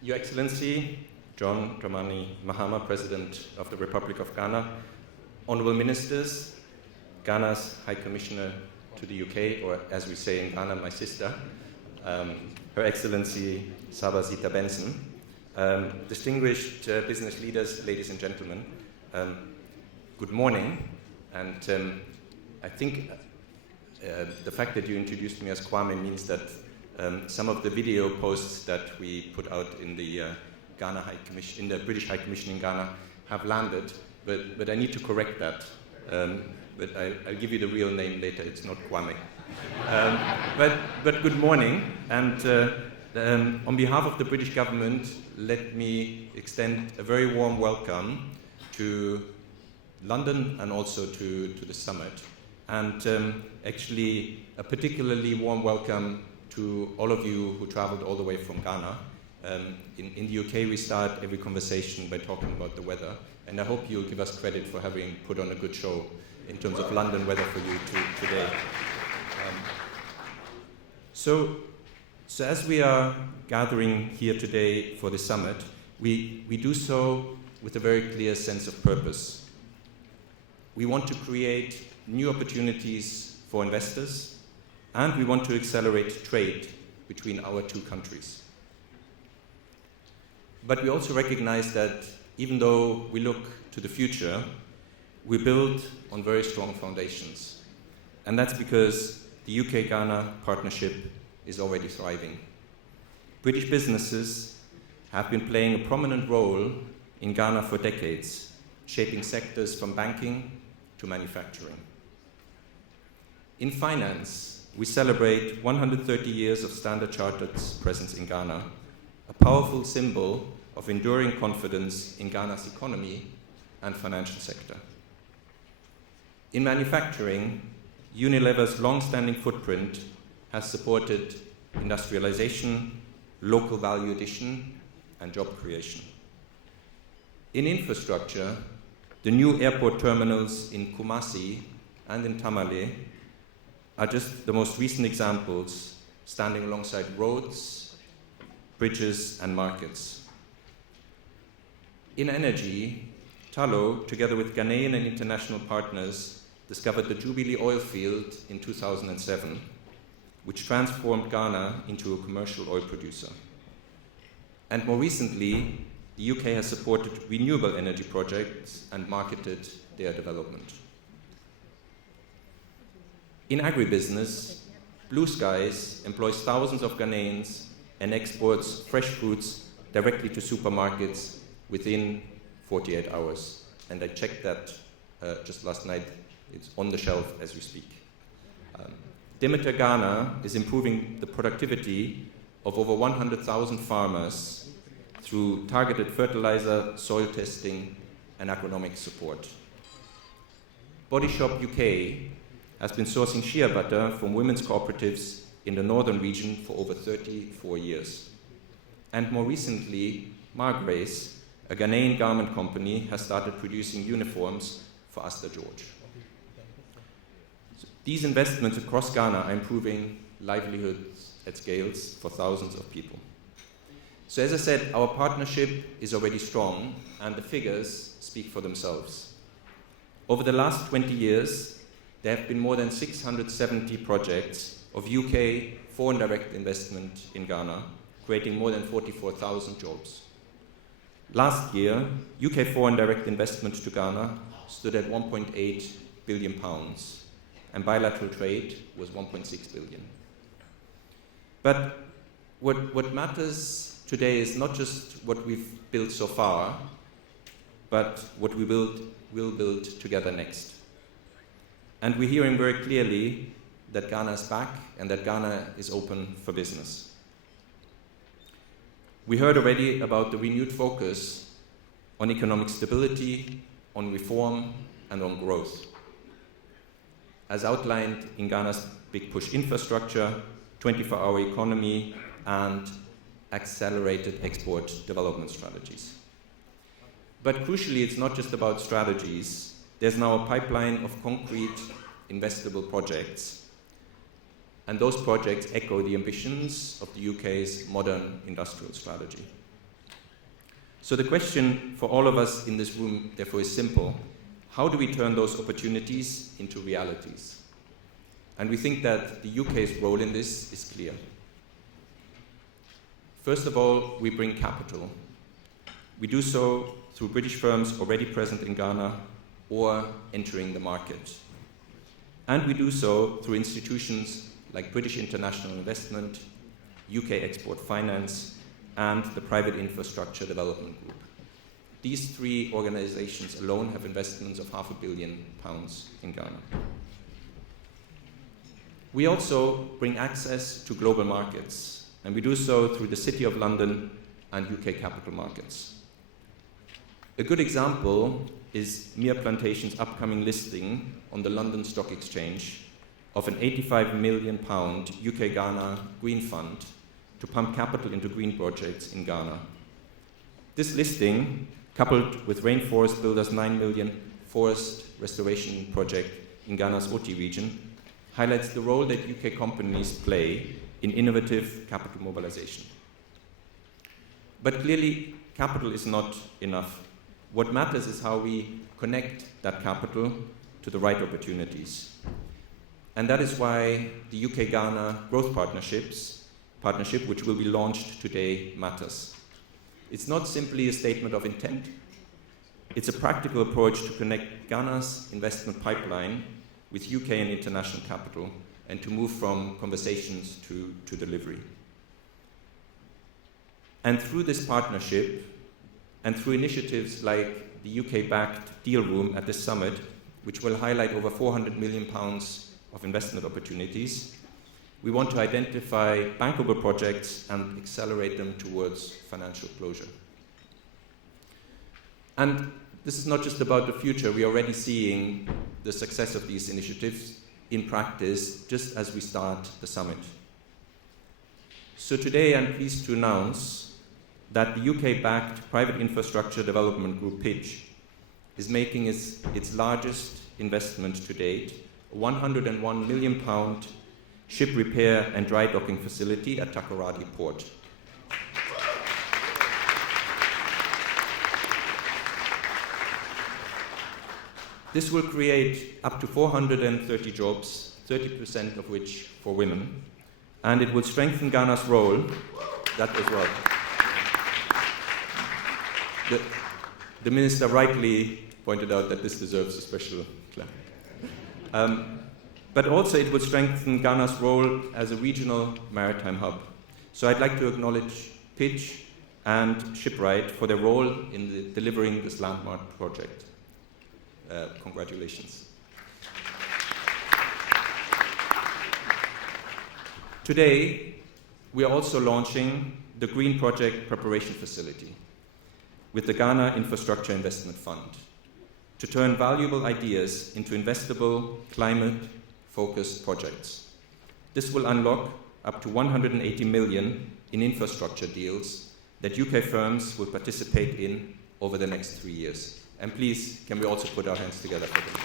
Your Excellency, John Dramani Mahama, President of the Republic of Ghana, Honorable Ministers, Ghana's High Commissioner to the UK, or as we say in Ghana, my sister, Her Excellency Sabazita Benson, distinguished business leaders, ladies and gentlemen, good morning. And I think the fact that you introduced me as Kwame means that some of the video posts that we put out in the Ghana High Commission, in the British High Commission in Ghana, have landed, but I need to correct that. But I'll give you the real name later. It's not Kwame. But good morning, and on behalf of the British government, let me extend a very warm welcome to London and also to the summit, and actually a particularly warm welcome to all of you who traveled all the way from Ghana. In the UK, we start every conversation by talking about the weather, and I hope you'll give us credit for having put on a good show in terms of London weather for you today. So as we are gathering here today for the summit, we do so with a very clear sense of purpose. We want to create new opportunities for investors, and we want to accelerate trade between our two countries. But we also recognize that even though we look to the future, we build on very strong foundations. And that's because the UK-Ghana partnership is already thriving. British businesses have been playing a prominent role in Ghana for decades, shaping sectors from banking to manufacturing. In finance, we celebrate 130 years of Standard Chartered's presence in Ghana, a powerful symbol of enduring confidence in Ghana's economy and financial sector. In manufacturing, Unilever's long-standing footprint has supported industrialization, local value addition, and job creation. In infrastructure, the new airport terminals in Kumasi and in Tamale are just the most recent examples, standing alongside roads, bridges, and markets. In energy, Tullow, together with Ghanaian and international partners, discovered the Jubilee oil field in 2007, which transformed Ghana into a commercial oil producer. And more recently, the UK has supported renewable energy projects and marketed their development. In agribusiness, Blue Skies employs thousands of Ghanaians and exports fresh fruits directly to supermarkets within 48 hours. And I checked that just last night. It's on the shelf as we speak. Demeter Ghana is improving the productivity of over 100,000 farmers through targeted fertilizer, soil testing, and agronomic support. Body Shop UK has been sourcing shea butter from women's cooperatives in the northern region for over 34 years. And more recently, Margrace, a Ghanaian garment company, has started producing uniforms for Astor George. So these investments across Ghana are improving livelihoods at scales for thousands of people. So as I said, our partnership is already strong, and the figures speak for themselves. Over the last 20 years, there have been more than 670 projects of UK foreign direct investment in Ghana, creating more than 44,000 jobs. Last year, UK foreign direct investment to Ghana stood at £1.8 billion, and bilateral trade was £1.6 billion. But what matters today is not just what we've built so far, but what we will build together next. And we're hearing very clearly that Ghana is back and that Ghana is open for business. We heard already about the renewed focus on economic stability, on reform, and on growth. As outlined in Ghana's Big Push infrastructure, 24-hour economy, and accelerated export development strategies. But crucially, it's not just about strategies. There's now a pipeline of concrete investable projects, and those projects echo the ambitions of the UK's modern industrial strategy. So the question for all of us in this room, therefore, is simple. How do we turn those opportunities into realities? And we think that the UK's role in this is clear. First of all, we bring capital. We do so through British firms already present in Ghana or entering the market. And we do so through institutions like British International Investment, UK Export Finance, and the Private Infrastructure Development Group. These three organizations alone have investments of £500 million in Ghana. We also bring access to global markets, and we do so through the City of London and UK capital markets. A good example is Mere Plantation's upcoming listing on the London Stock Exchange of an £85 million UK-Ghana green fund to pump capital into green projects in Ghana. This listing, coupled with Rainforest Builder's $9 million forest restoration project in Ghana's Oti region, highlights the role that UK companies play in innovative capital mobilization. But clearly, capital is not enough. What matters is how we connect that capital to the right opportunities. And that is why the UK-Ghana Growth Partnership, which will be launched today, matters. It's not simply a statement of intent. It's a practical approach to connect Ghana's investment pipeline with UK and international capital and to move from conversations to delivery. And through this partnership, and through initiatives like the UK-backed Deal Room at this summit, which will highlight over £400 million of investment opportunities, we want to identify bankable projects and accelerate them towards financial closure. And this is not just about the future. We are already seeing the success of these initiatives in practice just as we start the summit. So today I'm pleased to announce that the UK-backed Private Infrastructure Development Group, PIDGE, is making its largest investment to date, a £101 million ship repair and dry docking facility at Takoradi Port. This will create up to 430 jobs, 30% of which for women, and it will strengthen Ghana's role, that as well. The minister rightly pointed out that this deserves a special clap. But also it will strengthen Ghana's role as a regional maritime hub. So I'd like to acknowledge PIDGE and Shipwright for their role in delivering this landmark project. Congratulations. Today, we are also launching the Green Project Preparation Facility with the Ghana Infrastructure Investment Fund to turn valuable ideas into investable, climate-focused projects. This will unlock up to 180 million in infrastructure deals that UK firms will participate in over the next 3 years. And please, can we also put our hands together for them?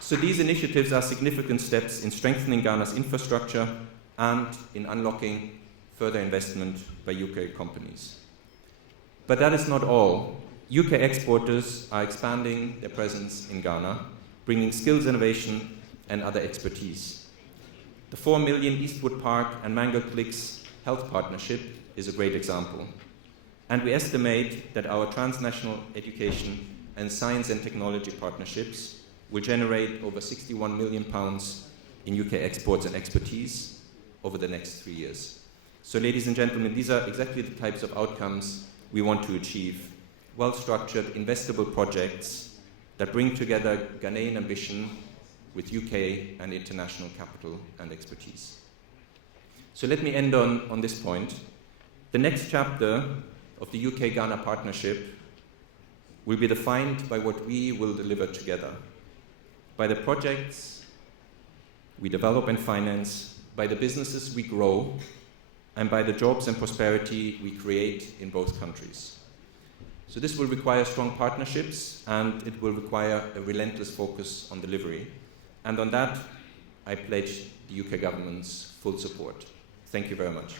So these initiatives are significant steps in strengthening Ghana's infrastructure and in unlocking further investment by UK companies. But that is not all. UK exporters are expanding their presence in Ghana, bringing skills innovation and other expertise. The 4 million Eastwood Park and Mango Clicks Health Partnership is a great example. And we estimate that our transnational education and science and technology partnerships will generate over £61 million in UK exports and expertise over the next 3 years. So ladies and gentlemen, these are exactly the types of outcomes we want to achieve. Well-structured, investable projects that bring together Ghanaian ambition with UK and international capital and expertise. So let me end on this point. The next chapter of the UK-Ghana partnership will be defined by what we will deliver together, by the projects we develop and finance, by the businesses we grow, and by the jobs and prosperity we create in both countries. So this will require strong partnerships, and it will require a relentless focus on delivery. And on that, I pledge the UK government's full support. Thank you very much.